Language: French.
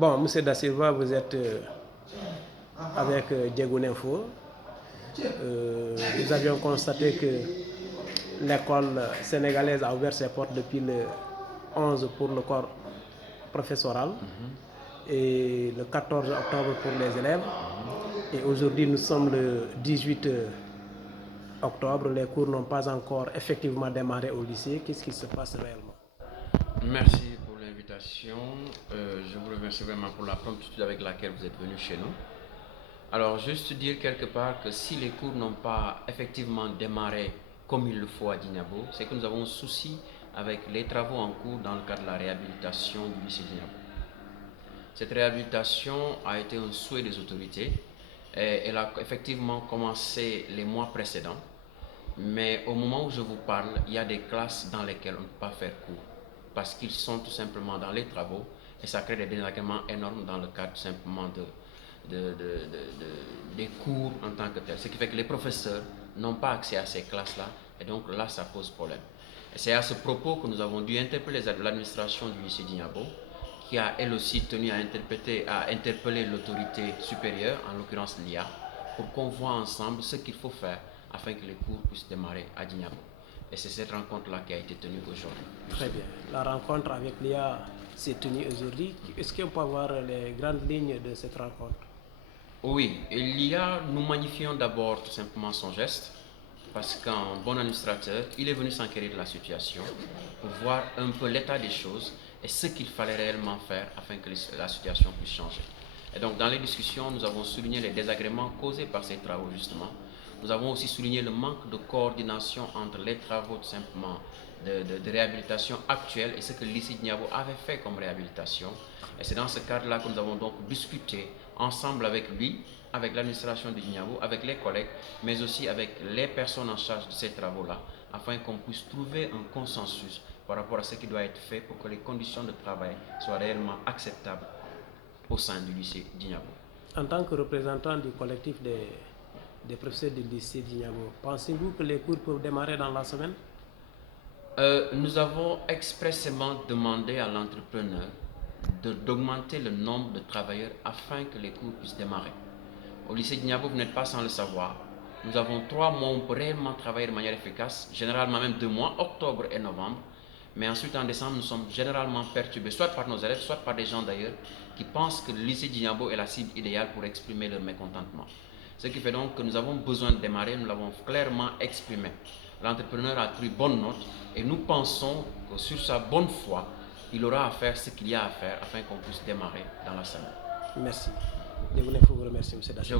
Bon, Monsieur Da Silva, vous êtes avec Diego Info. Nous avions constaté que l'école sénégalaise a ouvert ses portes depuis le 11 pour le corps professoral et le 14 octobre pour les élèves. Et aujourd'hui, nous sommes le 18 octobre. Les cours n'ont pas encore effectivement démarré au lycée. Qu'est-ce qui se passe réellement? Merci pour l'invitation. Je vous remercie vraiment pour la promptitude avec laquelle vous êtes venu chez nous. Alors, juste dire quelque part que si les cours n'ont pas effectivement démarré comme il le faut à Djignabo, c'est que nous avons un souci avec les travaux en cours dans le cadre de la réhabilitation du lycée Djignabo. Cette réhabilitation a été un souhait des autorités. Et elle a effectivement commencé les mois précédents. Mais au moment où je vous parle, il y a des classes dans lesquelles on ne peut pas faire cours parce qu'ils sont tout simplement dans les travaux et ça crée des désagréments énormes dans le cadre simplement des cours en tant que tel. Ce qui fait que les professeurs n'ont pas accès à ces classes-là et donc là, ça pose problème. Et c'est à ce propos que nous avons dû interpeller l'administration du lycée Djignabo qui a elle aussi tenu à interpeller l'autorité supérieure, en l'occurrence l'IA, pour qu'on voit ensemble ce qu'il faut faire afin que les cours puissent démarrer à Djignabo. Et c'est cette rencontre-là qui a été tenue aujourd'hui. Très bien. La rencontre avec l'IA s'est tenue aujourd'hui. Est-ce qu'on peut avoir les grandes lignes de cette rencontre? Oui, et l'IA, nous magnifions d'abord tout simplement son geste, parce qu'un bon administrateur, il est venu s'enquérir de la situation pour voir un peu l'état des choses et ce qu'il fallait réellement faire afin que la situation puisse changer. Et donc dans les discussions, nous avons souligné les désagréments causés par ces travaux justement. Nous avons aussi souligné le manque de coordination entre les travaux tout simplement de réhabilitation actuelle et ce que le lycée Djignabo avait fait comme réhabilitation. Et c'est dans ce cadre-là que nous avons donc discuté ensemble avec lui, avec l'administration de Djignabo, avec les collègues, mais aussi avec les personnes en charge de ces travaux-là, afin qu'on puisse trouver un consensus par rapport à ce qui doit être fait pour que les conditions de travail soient réellement acceptables au sein du lycée Djignabo. En tant que représentant du collectif des professeurs du lycée Djignabo, pensez-vous que les cours peuvent démarrer dans la semaine? Nous avons expressément demandé à l'entrepreneur d'augmenter le nombre de travailleurs afin que les cours puissent démarrer. Au lycée Djignabo, vous n'êtes pas sans le savoir. Nous avons 3 mois où on peut réellement travailler de manière efficace, généralement même 2 mois, octobre et novembre. Mais ensuite, en décembre, nous sommes généralement perturbés, soit par nos élèves, soit par des gens d'ailleurs, qui pensent que le lycée Djignabo est la cible idéale pour exprimer leur mécontentement. Ce qui fait donc que nous avons besoin de démarrer, nous l'avons clairement exprimé. L'entrepreneur a pris bonne note et nous pensons que sur sa bonne foi, il aura à faire ce qu'il y a à faire afin qu'on puisse démarrer dans la semaine. Merci. Je vous remercie, M. Dacha.